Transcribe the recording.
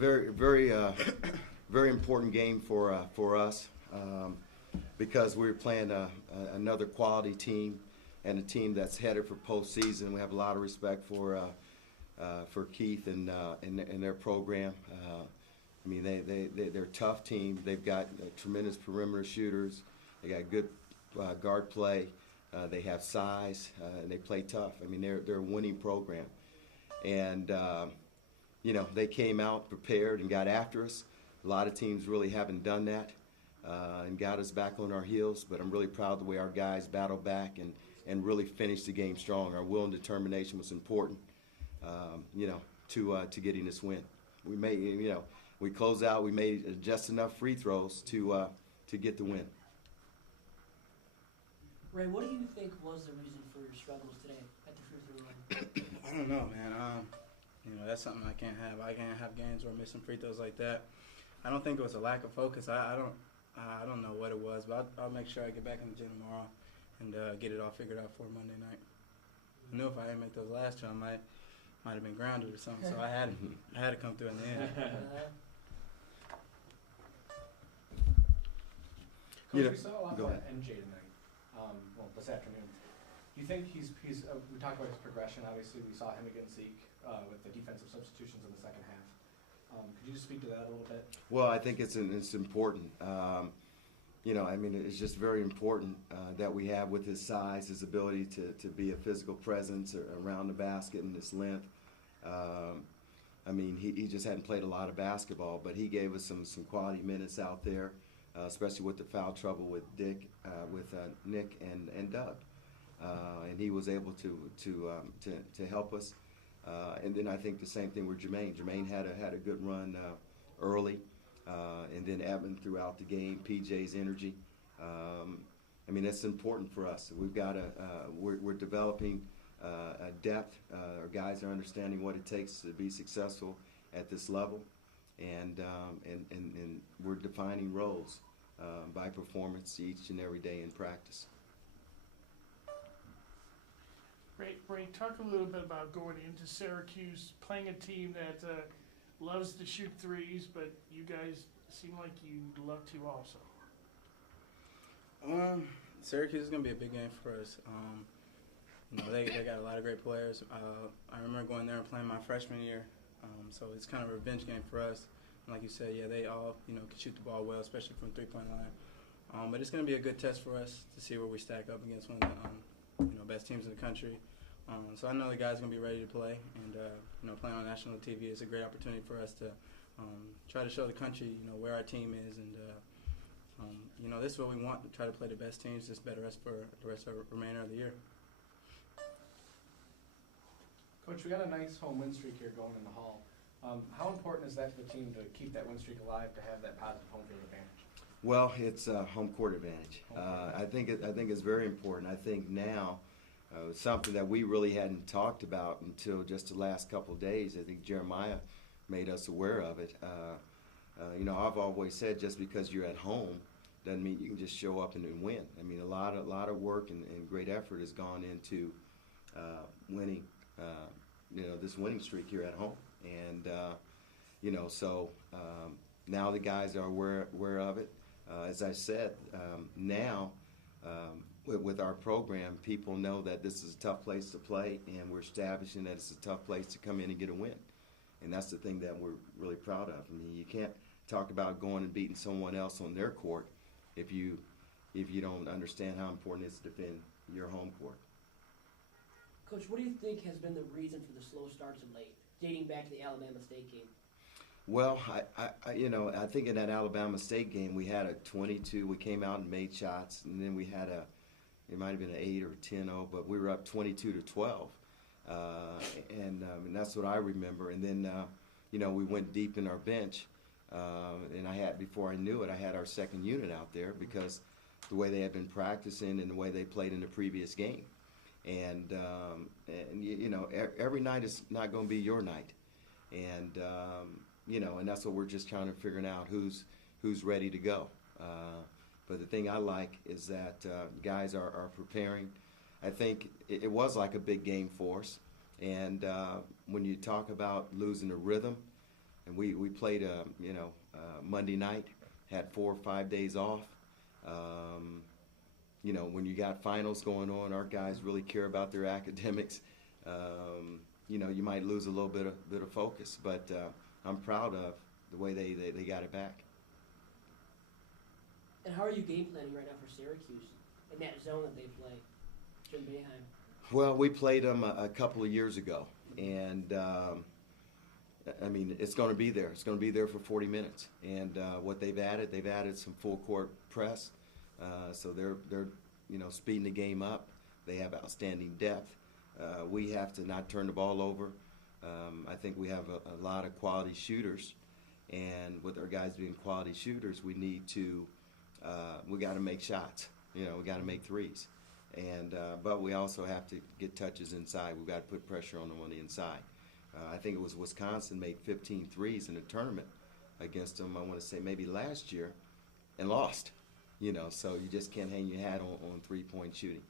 very important game for us because we're playing another quality team and a team that's headed for postseason. We have a lot of respect for Keith and their program. I mean, they're a tough team. They've got tremendous perimeter shooters. They got good guard play. They have size, and they play tough. I mean, they're a winning program. And, they came out prepared and got after us. A lot of teams really haven't done that and got us back on our heels. But I'm really proud of the way our guys battled back and really finished the game strong. Our will and determination was important, to getting this win. We made, we closed out. We made just enough free throws to get the win. Ray, what do you think was the reason for your struggles today at the free throw line? I don't know, man. That's something I can't have. I can't have games where I'm missing free throws like that. I don't think it was a lack of focus. I don't know what it was, but I'll make sure I get back in the gym tomorrow and get it all figured out for Monday night. I knew if I didn't make those last two, I might have been grounded or something. So I had to come through in the end. Coach, we saw a lot of MJ tonight. This afternoon. Do you think he's we talked about his progression. Obviously, we saw him against Zeke with the defensive substitutions in the second half. Could you just speak to that a little bit? Well, I think it's important. It's just very important that we have with his size, his ability to be a physical presence around the basket and his length. He just hadn't played a lot of basketball, but he gave us some quality minutes out there, especially with the foul trouble with Nick and Doug. And he was able to help us. And then I think the same thing with Jermaine. Jermaine had a good run early, and then Evan throughout the game. PJ's energy. It's important for us. We've got we're developing a depth. Our guys are understanding what it takes to be successful at this level, and we're defining roles by performance each and every day in practice. Ray, talk a little bit about going into Syracuse, playing a team that loves to shoot threes, but you guys seem like you love to also. Syracuse is going to be a big game for us. They got a lot of great players. I remember going there and playing my freshman year, so it's kind of a revenge game for us. And like you said, they all can shoot the ball well, especially from three-point line. But it's going to be a good test for us to see where we stack up against one of the best teams in the country. So I know the guys are going to be ready to play, and playing on national TV is a great opportunity for us to try to show the country where our team is, and this is what we want, to try to play the best teams, just better us for the rest of the remainder of the year. Coach, we got a nice home win streak here going in the Hall. How important is that to the team to keep that win streak alive, to have that positive home field advantage? Well, it's home court advantage. I think it's very important. I think now something that we really hadn't talked about until just the last couple of days. I think Jeremiah made us aware of it. I've always said just because you're at home doesn't mean you can just show up and win. A lot of work and great effort has gone into winning. This winning streak here at home, and now the guys are aware of it. As I said, now with our program, people know that this is a tough place to play, and we're establishing that it's a tough place to come in and get a win. And that's the thing that we're really proud of. You can't talk about going and beating someone else on their court if you don't understand how important it is to defend your home court. Coach, what do you think has been the reason for the slow starts of late, dating back to the Alabama State game? Well, I think in that Alabama State game we had a 22. We came out and made shots, and then we had it might have been an 8 or 10-0, but we were up 22-12, and that's what I remember. And then we went deep in our bench, and before I knew it, I had our second unit out there because the way they had been practicing and the way they played in the previous game. And every night is not going to be your night, and and that's what we're just trying to figure out, who's ready to go. But the thing I like is that guys are preparing. I think it was like a big game for us, and when you talk about losing the rhythm, and we played Monday night, had 4 or 5 days off. When you got finals going on, our guys really care about their academics. You might lose a little bit of focus, but I'm proud of the way they got it back. And how are you game planning right now for Syracuse in that zone that they play, Jim Boeheim? Well, we played them a couple of years ago, and it's going to be there. It's going to be there for 40 minutes. And what they've added some full court press, so they're speeding the game up. They have outstanding depth. We have to not turn the ball over. I think we have a lot of quality shooters, and with our guys being quality shooters, we need to we got to make shots. We got to make threes. And but we also have to get touches inside. We've got to put pressure on them on the inside. I think it was Wisconsin made 15 threes in the tournament against them, I want to say maybe last year, and lost. So you just can't hang your hat on 3-point shooting.